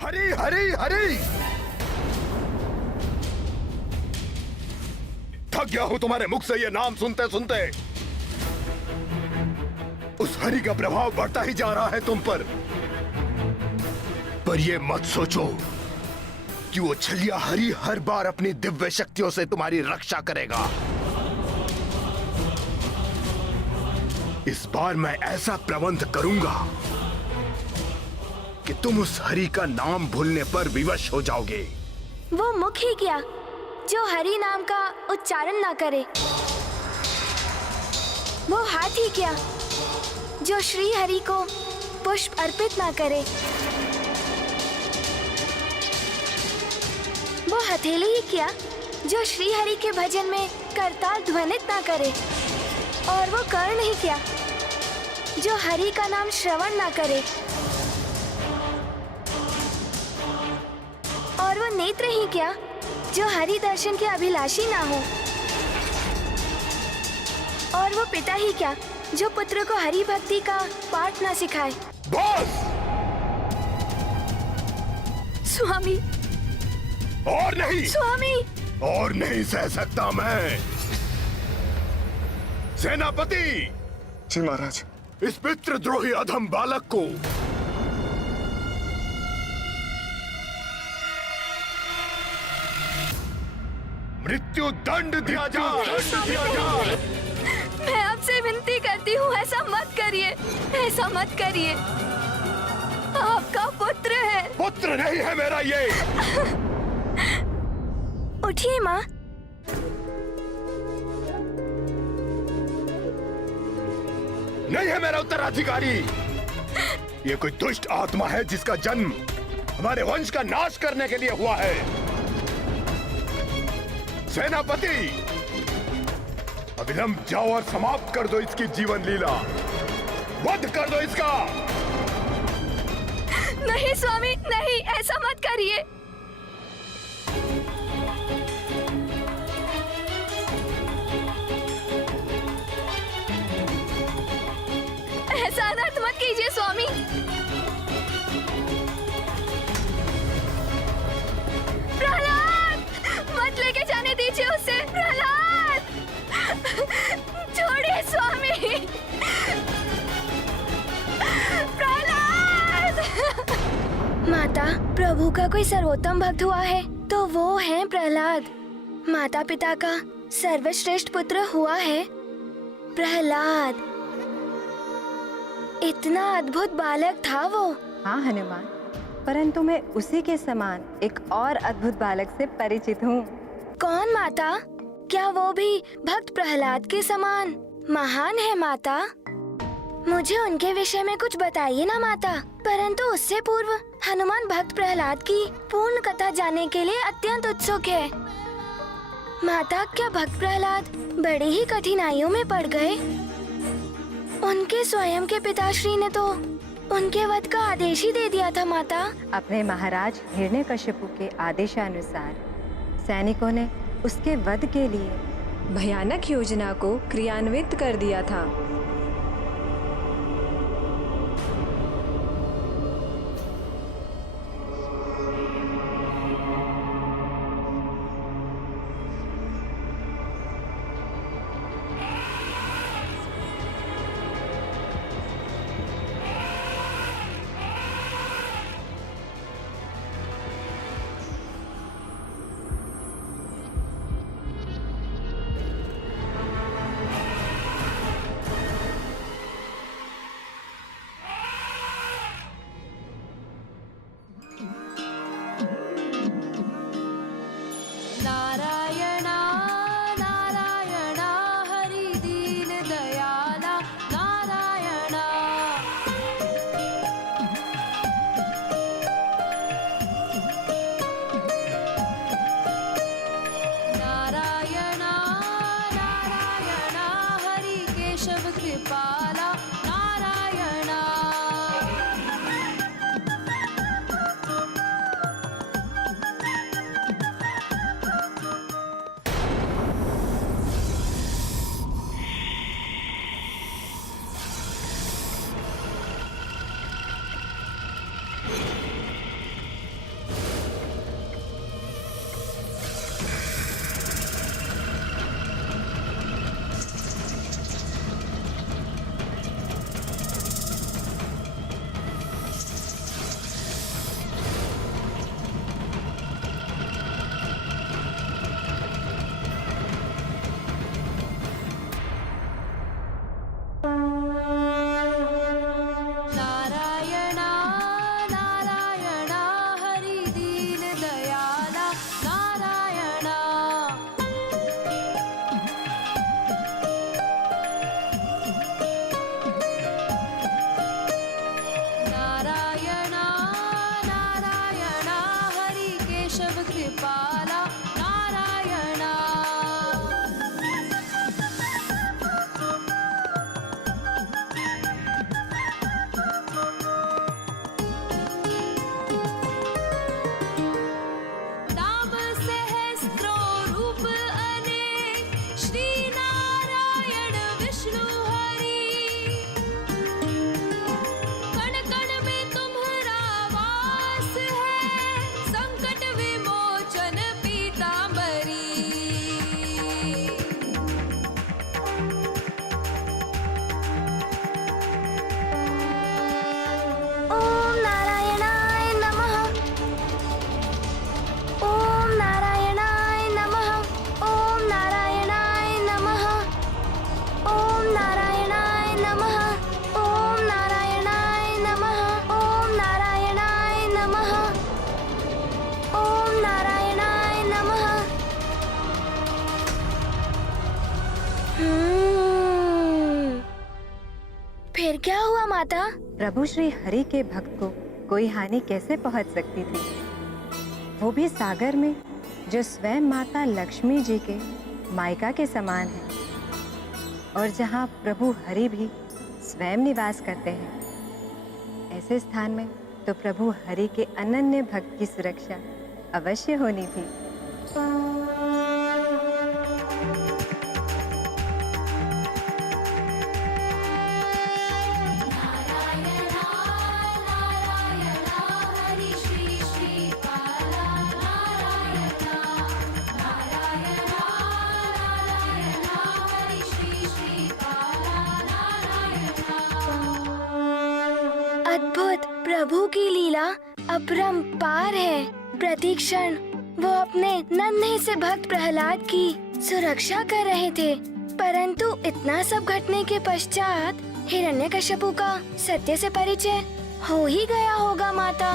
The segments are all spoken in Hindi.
हरी हरी हरी, थक गया हूं तुम्हारे मुख से ये नाम सुनते सुनते। उस हरि का प्रभाव बढ़ता ही जा रहा है तुम पर ये मत सोचो कि वो छलिया हरि हर बार अपनी दिव्य शक्तियों से तुम्हारी रक्षा करेगा। इस बार मैं ऐसा प्रबंध करूंगा कि तुम उस हरि का नाम भूलने पर विवश हो जाओगे। वो मुख ही क्या जो हरि नाम का उच्चारण ना करे? वो हाथ ही क्या जो श्री हरि को पुष्प अर्पित ना करे? वो हथेली ही क्या जो श्री हरि के भजन में करताल ध्वनित ना करे? और वो कर्ण ही क्या जो हरि का नाम श्रवण ना करे? और वो नेत्र ही क्या जो हरि दर्शन के अभिलाषी ना हो? और वो पिता ही क्या जो पुत्र को हरि भक्ति का पाठ ना सिखाए? बस! स्वामी! और नहीं! स्वामी! और नहीं सह सकता मैं। सेनापति! जी महाराज। इस पितृद्रोही अधम बालक को मृत्यु दंड दिया जाए। मैं आपसे विनती करती हूँ, ऐसा मत करिए, ऐसा मत करिए। आपका पुत्र है। पुत्र नहीं है मेरा ये। उठिए माँ। नहीं है मेरा उत्तराधिकारी। ये कोई दुष्ट आत्मा है जिसका जन्म हमारे वंश का नाश करने के लिए हुआ है। सेनापति, अविलंब जाओ और समाप्त कर दो इसकी जीवन लीला। वध कर दो इसका। नहीं स्वामी, नहीं, ऐसा मत करिए। ऐसा अनर्थ मत कीजिए स्वामी। प्रहलाद, मत लेके जाने दीजिए उसे। प्रहलाद, छोड़िए स्वामी। प्रहलाद! माता, प्रभु का कोई सर्वोत्तम भक्त हुआ है तो वो है प्रहलाद। माता पिता का सर्वश्रेष्ठ पुत्र हुआ है प्रहलाद। इतना अद्भुत बालक था वो। हाँ हनुमान, परंतु मैं उसी के समान एक और अद्भुत बालक से परिचित हूँ। कौन माता? क्या वो भी भक्त प्रहलाद के समान महान है माता? मुझे उनके विषय में कुछ बताइए ना माता। परंतु उससे पूर्व हनुमान भक्त प्रहलाद की पूर्ण कथा जानने के लिए अत्यंत उत्सुक है। माता, क्या भक्त प्रहलाद बड़ी ही कठिनाइयों में पड़ गए? उनके स्वयं के पिताश्री ने तो उनके वध का आदेश ही दे दिया था माता। अपने महाराज हिरण्यकशिपु के आदेशानुसार सैनिकों ने उसके वध के लिए भयानक योजना को क्रियान्वित कर दिया था। प्रभु श्री हरि के भक्त को कोई हानि कैसे पहुंच सकती थी, वो भी सागर में जो स्वयं माता लक्ष्मी जी के मायका के समान है और जहां प्रभु हरि भी स्वयं निवास करते हैं। ऐसे स्थान में तो प्रभु हरि के अनन्य भक्त की सुरक्षा अवश्य होनी थी। अद्भुत प्रभु की लीला अपरंपार है। प्रति क्षण वो अपने नन्हे से भक्त प्रहलाद की सुरक्षा कर रहे थे, परंतु इतना सब घटने के पश्चात हिरण्यकश्यपु का सत्य से परिचय हो ही गया होगा माता।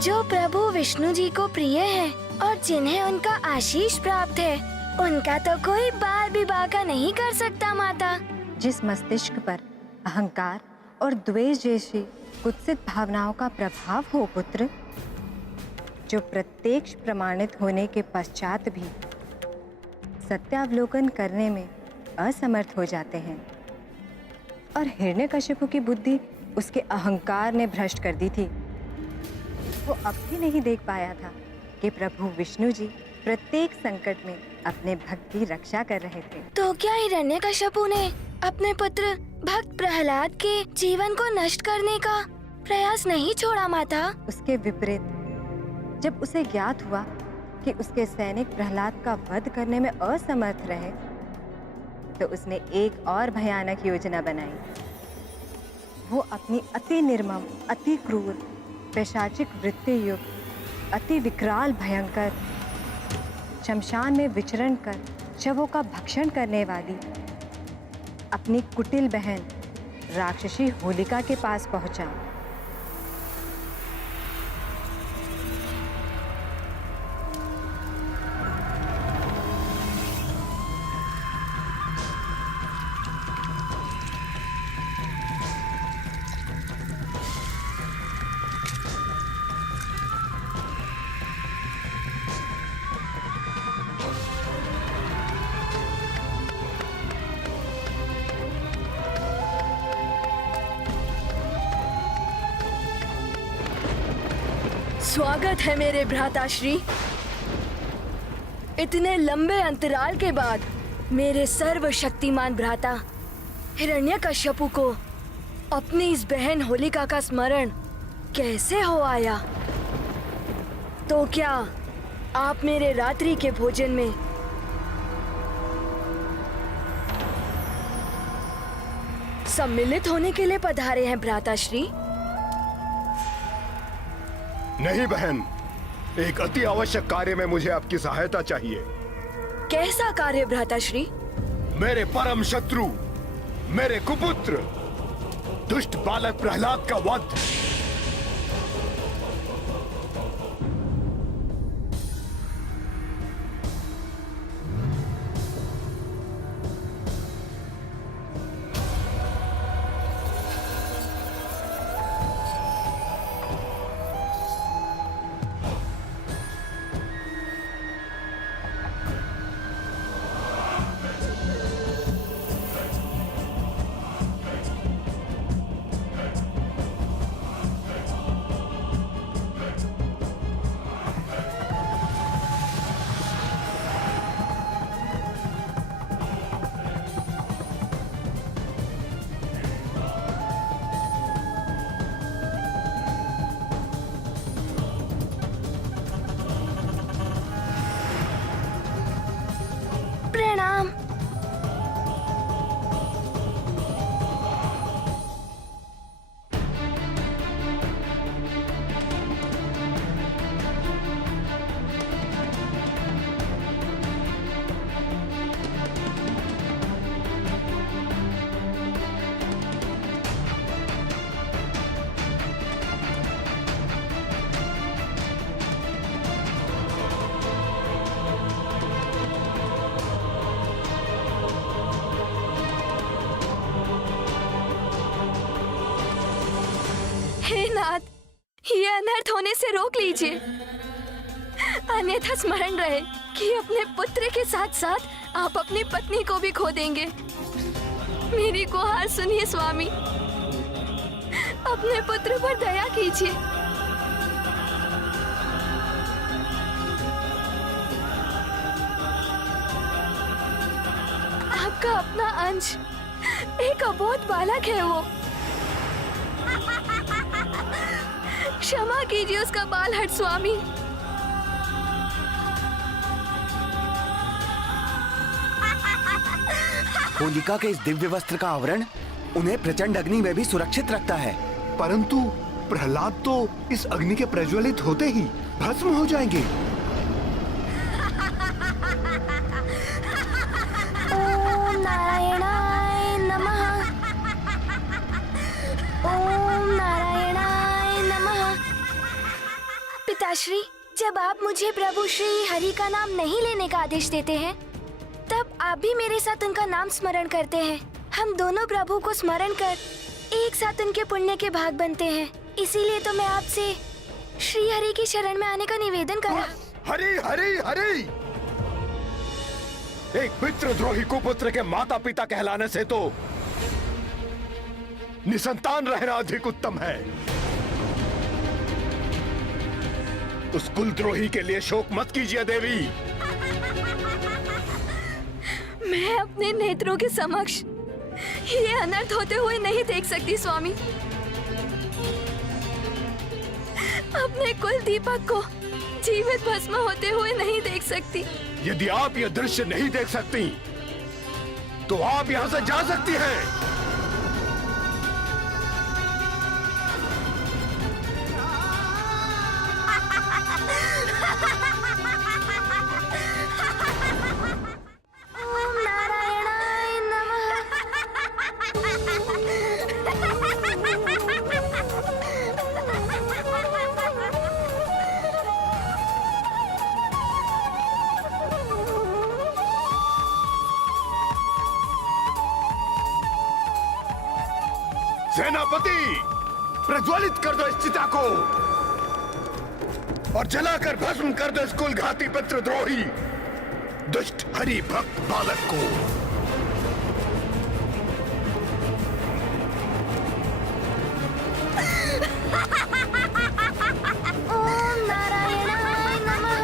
जो प्रभु विष्णु जी को प्रिय है और जिन्हें उनका आशीष प्राप्त है, उनका तो कोई बाल भी बाका नहीं कर सकता माता। जिस मस्तिष्क पर अहंकार और द्वेष जैसी कुत्सित भावनाओं का प्रभाव हो पुत्र, जो प्रत्यक्ष प्रमाणित होने के पश्चात भी सत्यावलोकन करने में असमर्थ हो जाते हैं, और हिरण्यकश्यपु की बुद्धि उसके अहंकार ने भ्रष्ट कर दी थी। वो अब भी नहीं देख पाया था कि प्रभु विष्णु जी प्रत्येक संकट में अपने भक्त की रक्षा कर रहे थे। तो क्या हिरण्यकश्यपु ने अपने पुत्र भक्त प्रहलाद के जीवन को नष्ट करने का प्रयास नहीं छोड़ा माता? उसके विपरीत जब उसे ज्ञात हुआ कि उसके सैनिक प्रहलाद का वध करने में असमर्थ रहे, तो उसने एक और भयानक योजना बनाई। वो अपनी अति निर्मम, अति क्रूर, पैशाचिक वृत्ति युक्त, अति विकराल, भयंकर, शमशान में विचरण कर शवों का भक्षण करने वाली अपनी कुटिल बहन राक्षसी होलिका के पास पहुंचा। स्वागत है मेरे भ्राताश्री। इतने लंबे अंतराल के बाद मेरे सर्वशक्तिमान भ्राता हिरण्यकश्यपु को अपनी इस बहन होलिका का स्मरण कैसे हो आया? तो क्या आप मेरे रात्रि के भोजन में सम्मिलित होने के लिए पधारे हैं भ्राताश्री? नहीं बहन, एक अति आवश्यक कार्य में मुझे आपकी सहायता चाहिए। कैसा कार्य भ्राताश्री? मेरे परम शत्रु, मेरे कुपुत्र, दुष्ट बालक प्रहलाद का वध। हे नाथ, ये अनर्थ होने से रोक लीजिए, अन्यथा स्मरण रहे कि अपने पुत्र के साथ साथ आप अपनी पत्नी को भी खो देंगे। मेरी गुहार सुनिए स्वामी, अपने पुत्र पर दया कीजिए। आपका अपना अंश एक अबोध बालक है वो। क्षमा कीजिए उसका बाल हट स्वामी। होलिका के इस दिव्य वस्त्र का आवरण उन्हें प्रचंड अग्नि में भी सुरक्षित रखता है। परंतु प्रहलाद तो इस अग्नि के प्रज्वलित होते ही भस्म हो जाएंगे। ओम नारायणाय नमः। ओम नारायणाय नमः। पिताश्री, जब आप मुझे प्रभु श्री हरि का नाम नहीं लेने का आदेश देते हैं, तब आप भी मेरे साथ उनका नाम स्मरण करते हैं। हम दोनों प्रभु को स्मरण कर एक साथ उनके पुण्य के भाग बनते हैं। इसीलिए तो मैं आपसे श्री हरि की शरण में आने का निवेदन करा। हरि हरि हरि। एक पितृद्रोही कुपुत्र के माता पिता कहलाने से तो निसंतान रहना अधिक उत्तम है। उस कुलद्रोही के लिए शोक मत कीजिए देवी। मैं अपने नेत्रों के समक्ष ये अनर्थ होते हुए नहीं देख सकती स्वामी। अपने कुल दीपक को जीवित भस्म होते हुए नहीं देख सकती। यदि आप यह दृश्य नहीं देख सकती, तो आप यहाँ से जा सकती हैं। ओम नारायणाय नमः। सेनापति, प्रज्वलित कर दो इस चिता को और जलाकर भस्म कर दो इस कुलघाती पितृद्रोही दुष्ट हरि भक्त बालक को। ओम नारायणाय नमः।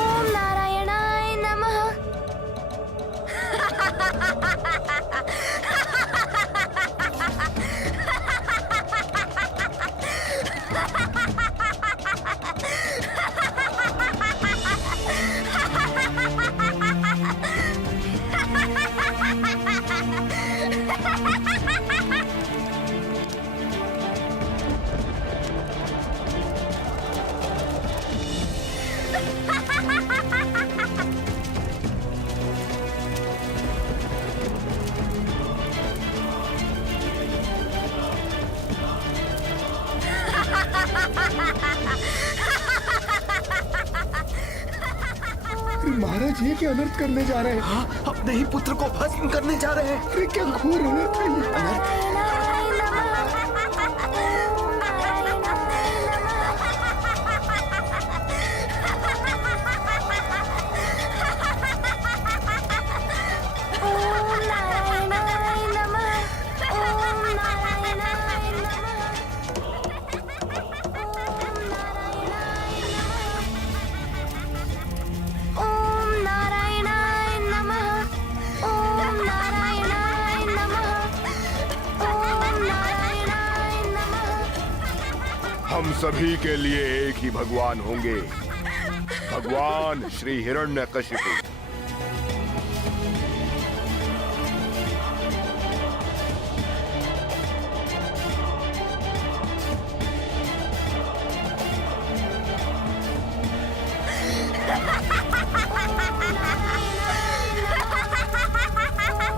ओम नारायणाय नमः। महाराज ये क्या अनर्थ करने जा रहे हैं? हाँ, अपने ही पुत्र को भस्म करने जा रहे हैं। अरे क्या घोर अनर्थ है ये। नारायणाय नमः। ओम नारायणाय नमः। ओम नारायणाय नमः। ओम नारायणाय नमः। ओम नारायणाय नमः। ओम नारायणाय नमः। ओम नारायणाय नमः। हम सभी के लिए एक ही भगवान होंगे, भगवान श्री हिरण्यकशिपु।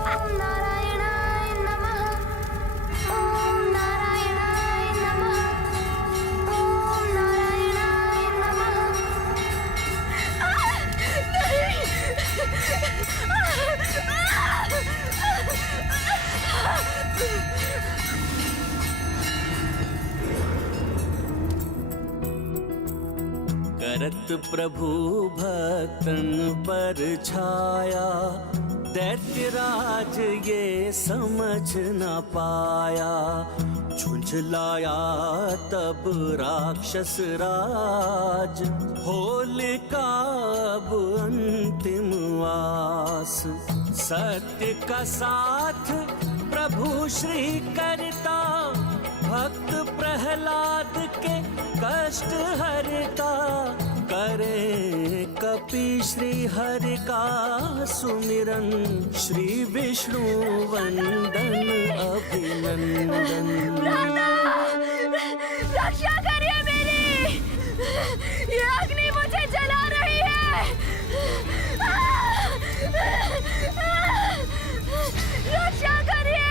ओम नारायणाय नमः। ओम नारायणाय नमः। ओम नारायणाय नमः। नहीं, करत प्रभु भक्तन पर छाया, दैत्यराज ये समझ न पाया। झुंझलाया तब राक्षस राज, होलिका अब अंतिम आस। सत्य का साथ प्रभु श्री करता, भक्त प्रहलाद के कष्ट हरता। करे कपि श्री हरि का सुमिरन, श्री विष्णु वंदन अभिनंदन। रक्षा करिए मेरी, ये अग्नि मुझे जला रही है। रक्षा करिए।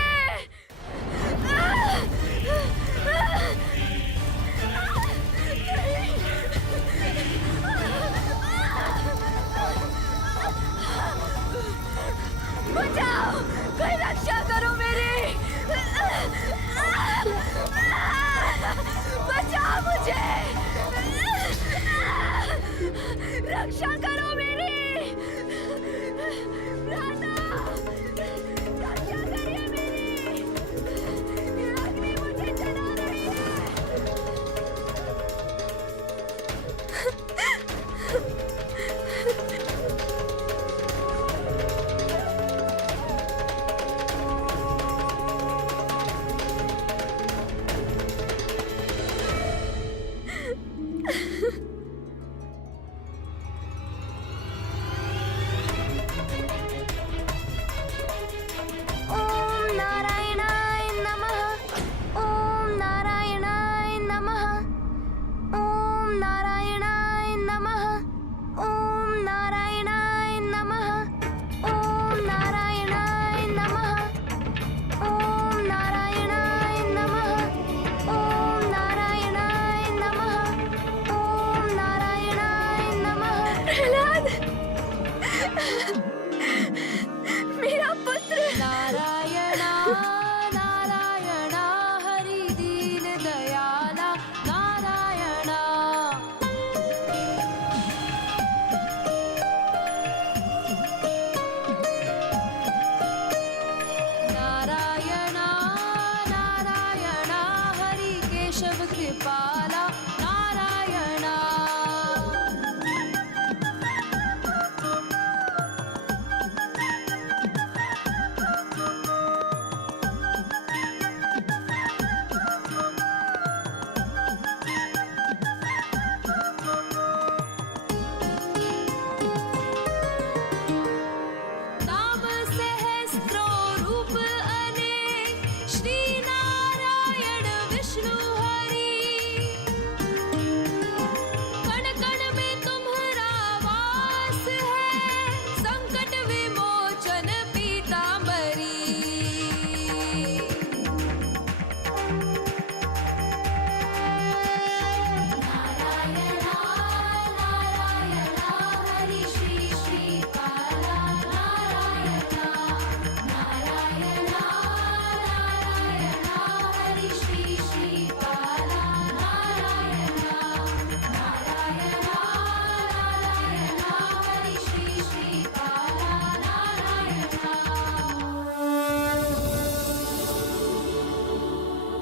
बचाओ, कोई रक्षा करो मेरी। बचाओ मुझे, रक्षा करो मेरी। राधा, रक्षा करिए मेरी, ये अग्नि मुझे जला रही है।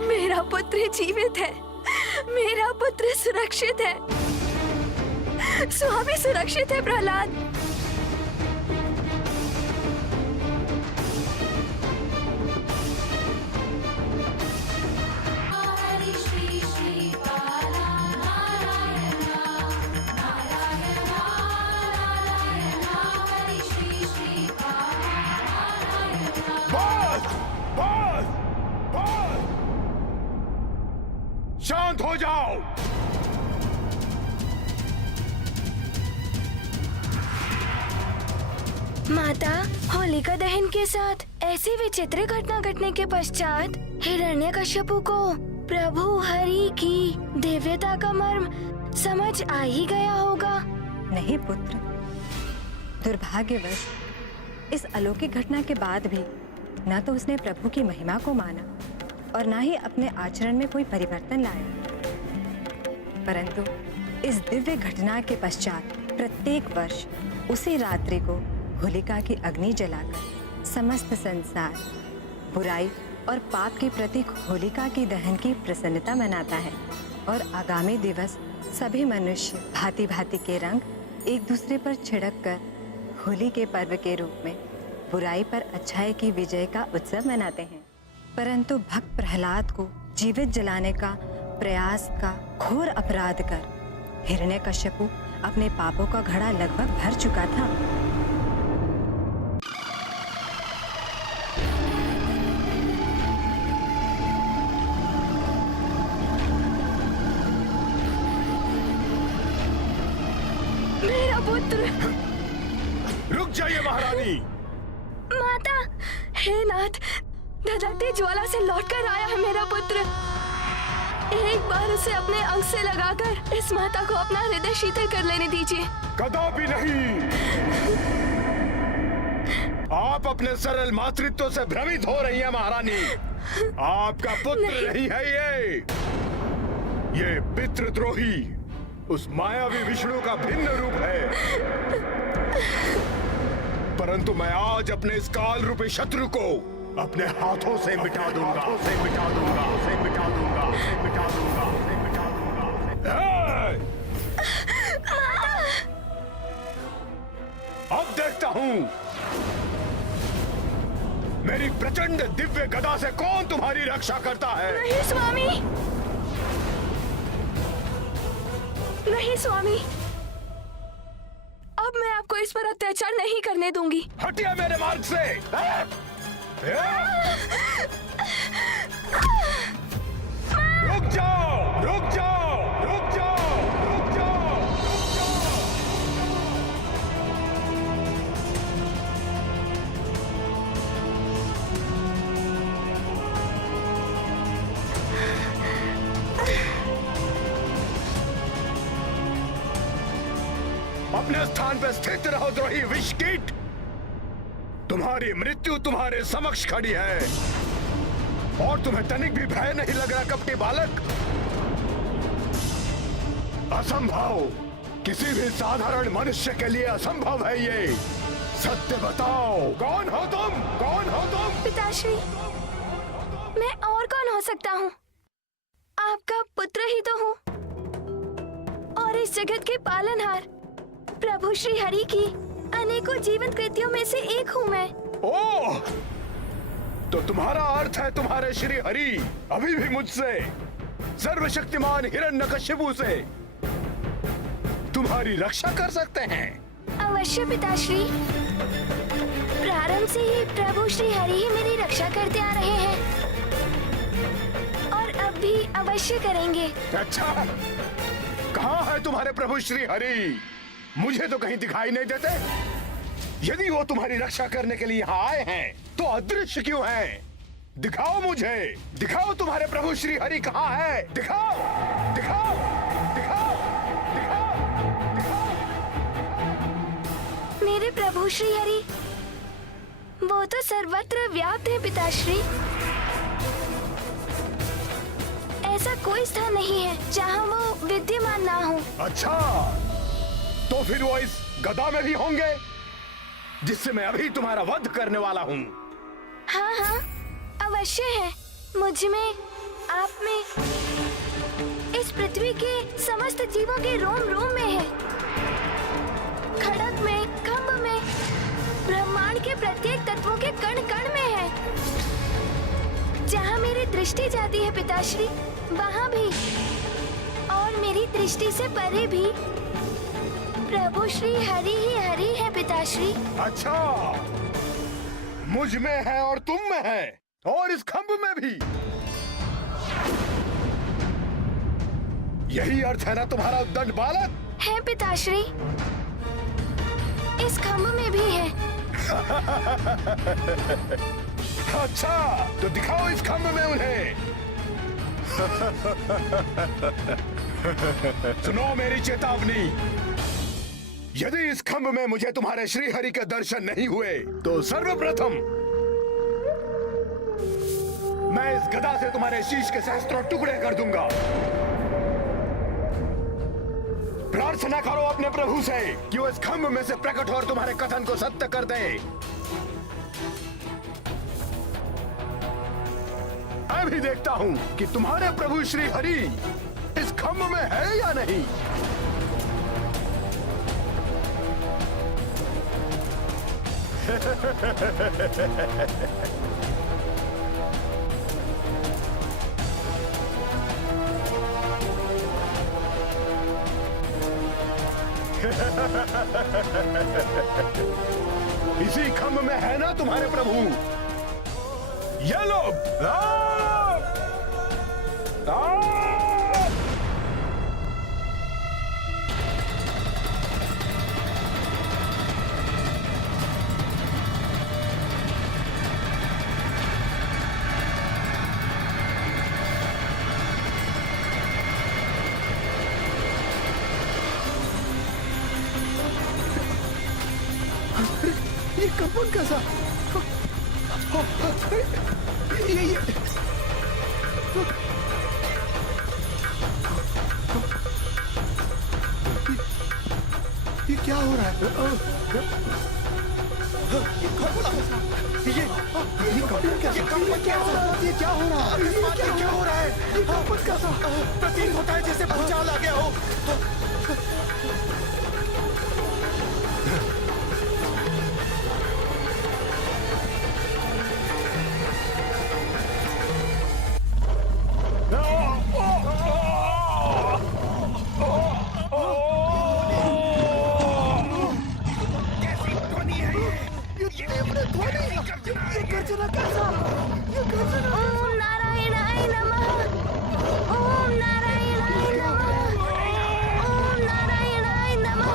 मेरा पुत्र जीवित है, मेरा पुत्र सुरक्षित है। स्वामी सुरक्षित है प्रहलाद। शांत हो जाओ। माता, होलिका दहन के साथ ऐसी विचित्र घटना घटने के पश्चात हिरण्यकश्यपु को प्रभु हरि की दिव्यता का मर्म समझ आ ही गया होगा। नहीं पुत्र, दुर्भाग्यवश इस अलौकिक घटना के बाद भी न तो उसने प्रभु की महिमा को माना और न ही अपने आचरण में कोई परिवर्तन लाया, परंतु इस दिव्य घटना के पश्चात प्रत्येक वर्ष उसी रात्रि को होलिका की अग्नि जलाकर समस्त संसार बुराई और पाप के प्रतीक होलिका की दहन की प्रसन्नता मनाता है और आगामी दिवस सभी मनुष्य भांति भांति के रंग एक दूसरे पर छिड़क कर होली के पर्व के रूप में बुराई पर अच्छाई की विजय का उत्सव मनाते हैं। परंतु भक्त प्रहलाद को जीवित जलाने का प्रयास का घोर अपराध कर हिरण्यकश्यपु अपने पापों का घड़ा लगभग भर चुका था। मेरा पुत्र। रुक जाइए महारानी। माता, हे नाथ, धधकती ज्वाला से लौटकर आया है मेरा पुत्र। एक बार उसे अपने अंग से लगाकर इस माता को अपना हृदय शीतल कर लेने दीजिए। कदापि नहीं। आप अपने सरल मातृत्व से भ्रमित हो रही हैं महारानी। आपका पुत्र नहीं है ये पितृद्रोही उस मायावी विष्णु का भिन्न रूप है। परंतु मैं आज अपने इस काल रूपी शत्रु को अपने हाथों से मिटा दूंगा, अब देखता हूं मेरी प्रचंड दिव्य गदा से कौन तुम्हारी रक्षा करता है। नहीं स्वामी, नहीं स्वामी, अब मैं आपको इस पर अत्याचार नहीं करने दूंगी। हटिए मेरे मार्ग से। रुक जाओ, रुक जाओ, रुक जाओ, रुक जाओ, रुक जाओ। अपने स्थान पर स्थित रहो द्रोही विषकीट। तुम्हारी मृत्यु तुम्हारे समक्ष खड़ी है और तुम्हें तनिक भी भय नहीं लग रहा कपटी बालक। असंभव, किसी भी साधारण मनुष्य के लिए असंभव है ये। सत्य बताओ, कौन हो तुम, कौन हो तुम? पिताश्री, मैं और कौन हो सकता हूँ? आपका पुत्र ही तो हूँ और इस जगत के पालनहार प्रभु श्री हरि की अनेकों जीवंत कृतियों में से एक हूँ मैं। ओह, तो तुम्हारा अर्थ है तुम्हारे श्री हरि अभी भी मुझसे, सर्वशक्तिमान हिरण्यकश्यपु से तुम्हारी रक्षा कर सकते हैं? अवश्य पिताश्री, प्रारंभ से ही प्रभु श्री हरि ही मेरी रक्षा करते आ रहे हैं और अब भी अवश्य करेंगे। अच्छा, कहाँ है तुम्हारे प्रभु श्री हरि? मुझे तो कहीं दिखाई नहीं देते। यदि वो तुम्हारी रक्षा करने के लिए यहाँ आए हैं तो अदृश्य क्यों हैं? दिखाओ मुझे, दिखाओ तुम्हारे प्रभु श्री हरि कहाँ है? दिखाओ, दिखाओ, दिखाओ, दिखाओ, दिखाओ। मेरे प्रभु श्री हरि वो तो सर्वत्र व्याप्त है पिताश्री। ऐसा कोई स्थान नहीं है जहाँ वो विद्यमान ना हो। अच्छा, तो फिर वो इस गदा में भी होंगे जिससे मैं अभी तुम्हारा वध करने वाला हूँ। हाँ हाँ, अवश्य है। मुझ में, आप में, इस पृथ्वी के समस्त जीवों के रोम रोम में है। खड़क में, खम्भ में, ब्रह्मांड के प्रत्येक तत्वों के कण कण में है। जहाँ मेरी दृष्टि जाती है पिताश्री, वहाँ भी और मेरी दृष्टि से परे भी प्रभु श्री हरि ही हरि है पिताश्री। अच्छा, मुझ में है और तुम में है और इस खंभ में भी। यही अर्थ है ना तुम्हारा उद्दंड बालक? है पिताश्री, इस खंभ में भी है। अच्छा, तो दिखाओ इस खंभ में उन्हें। सुनो मेरी चेतावनी, यदि इस खंभ में मुझे तुम्हारे श्री हरि के दर्शन नहीं हुए तो सर्वप्रथम मैं इस गदा से तुम्हारे शीश के सहस्त्रों टुकड़े कर दूंगा। प्रार्थना करो अपने प्रभु से कि वो इस खम्भ में से प्रकट हो और तुम्हारे कथन को सत्य कर दे। मैं भी देखता हूँ कि तुम्हारे प्रभु श्री हरि इस खम्भ में है या नहीं। इसी खम्भ में है ना तुम्हारे प्रभु। ये लो, ये कंपन कैसा? ये क्या हो रहा है? ये कंपन कैसा? ये क्या हो रहा है? ये क्या हो रहा है? ये कंपन कैसा? प्रतीत होता है जैसे भूचाल आ गया हो। ओम नारायणाय नमः। ओम नारायणाय नमः। ओम नारायणाय नमः।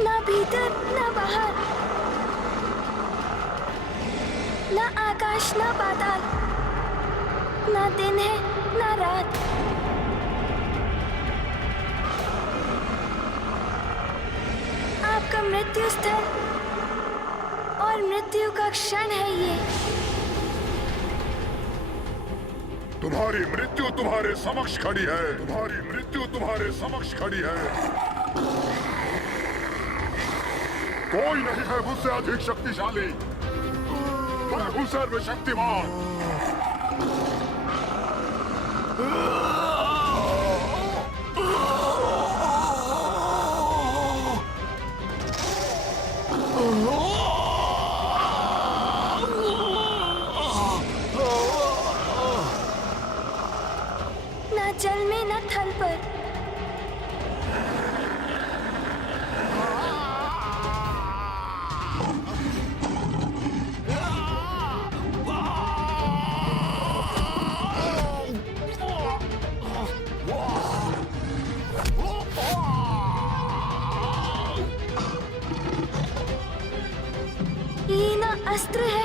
ना भीतर ना बाहर, ना आकाश ना पाताल, ना दिन है ना रात। आपका मृत्यु स्थल और मृत्यु का क्षण है ये। तुम्हारी मृत्यु तुम्हारे समक्ष खड़ी है, तुम्हारी मृत्यु तुम्हारे समक्ष खड़ी है। कोई नहीं है मुझसे अधिक शक्तिशाली, मैं हूं सर्वशक्तिमान। ना जल में ना थल पर, ये ना अस्त्र है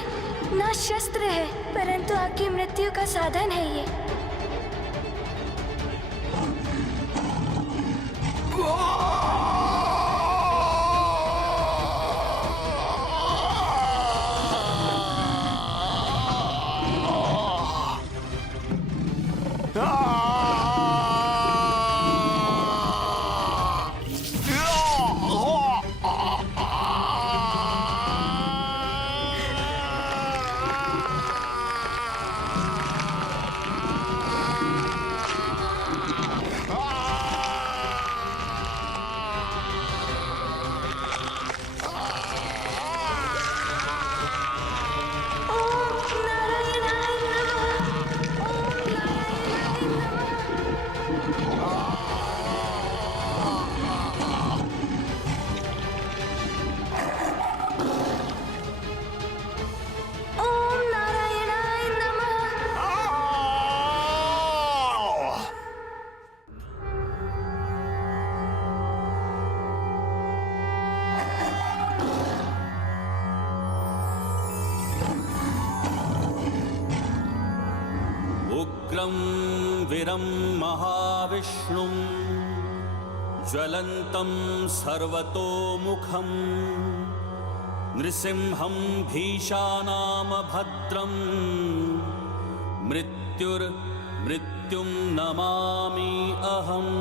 ना शस्त्र है, परंतु आपकी मृत्यु का साधन है ये। उग्रं वीरं महाविष्णुं ज्वलन्तं सर्वतोमुखं नृसिंहं भीषानामभद्रं मृत्युं नमामि अहम्।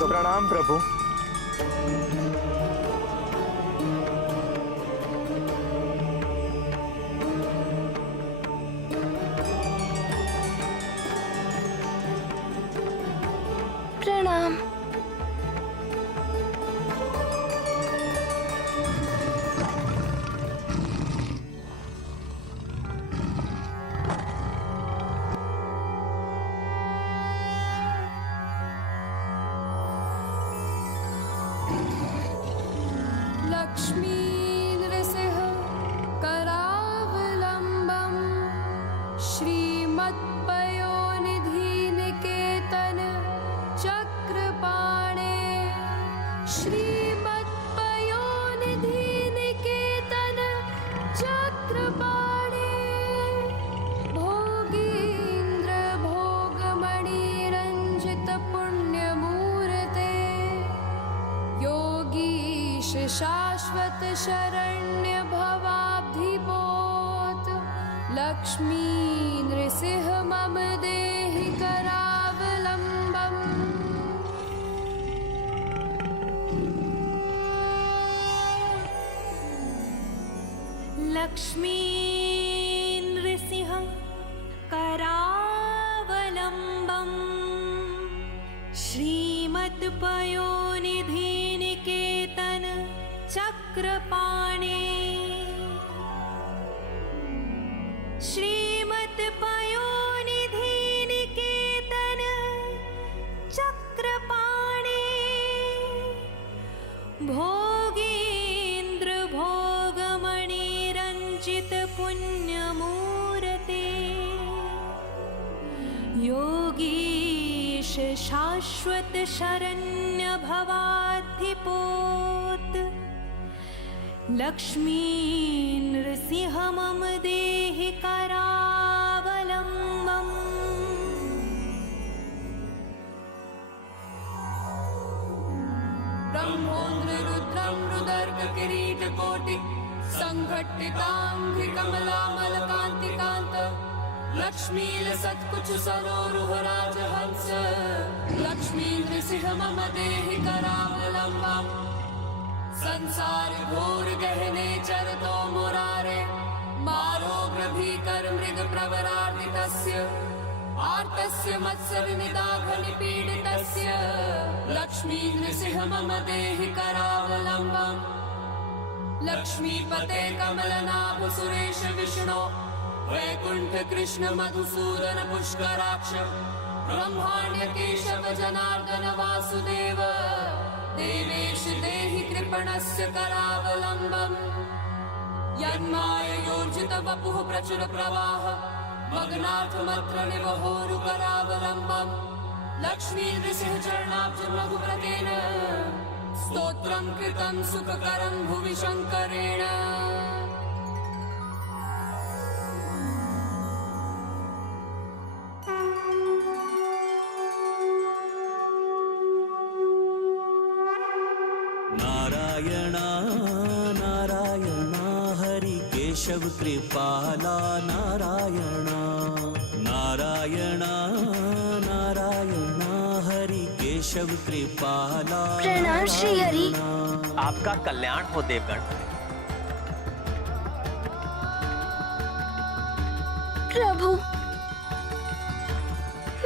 प्रणाम प्रभु। प्रणाम। लक्ष्मी नृसिंह करावलंबम श्रीमत्पयोनिधि निकेतन चक्रपाणि शाश्वत शरण्य भवाब्धिपोत लक्ष्मी नृसिंह मम देहि करावलम्बम् लक्ष्मी नृसिंह करावलम्बम् श्रीमत्पयोनिधि निकेतन चक्रपाणे श्रीमत्पयोनिधि निकेतन चक्रपाणे भोगेन्द्र भोगमणिरञ्जित पुण्यमूर्ते योगीश शाश्वत शरण्य भवाधिपोत लक्ष्मी नृसिंह मम देहि करावलम्बम् ब्रह्मोन्द्र रुद्रं रुदर्ग किरीट कोटि संघट्टितांघ्रि कमलामलकान्तिकान्त लक्ष्मी लसत्कुच सरोरुह राजहंस लक्ष्मी नृसिंह मम देहि करावलम्बम् संसार घोर गहने चरतो मुरारे मारोग्र भीकर मृग प्रवरार्दितस्य आर्तस्य मत्सर निदाघ निपीडितस्य लक्ष्मी नृसिंह मम देहि करावलम्बम् लक्ष्मीपते कमलनाभ सुरेश विष्णो वैकुंठ कृष्ण मधुसूदन पुष्कराक्ष ब्रह्माण्य केशव जनार्दन वासुदेव देवेश देहि कृपणस्य करावलम्बम् यन्माययोर्जित वपुः प्रचुर प्रवाह मग्नार्थमत्र निवहोरु करावलम्बम् लक्ष्मी नृसिंह चरणाब्ज मधुव्रतेन स्तोत्रं कृतं सुखकरं भुवि शङ्करेण नारायणा नारायणा हरि केशव कृपाला नारायणा नारायणा नारायणा हरि केशव कृपाला प्रणाम श्री हरि। आपका कल्याण हो देवगण। प्रभु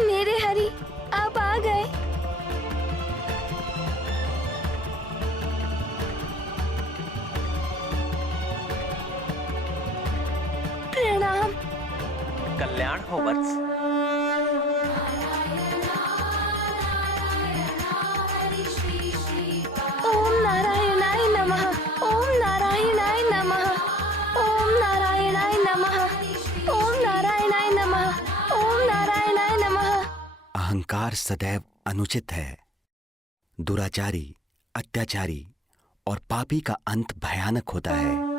मेरे हरि आप आ गए। प्रणाम। कल्याण हो वत्स। ओम नारायणाय नमः। ओम नारायणाय नमः। ओम नारायणाय नमः। ओम नारायणाय नमः। ओम नारायणाय नमः। अहंकार सदैव अनुचित है। दुराचारी, अत्याचारी और पापी का अंत भयानक होता है।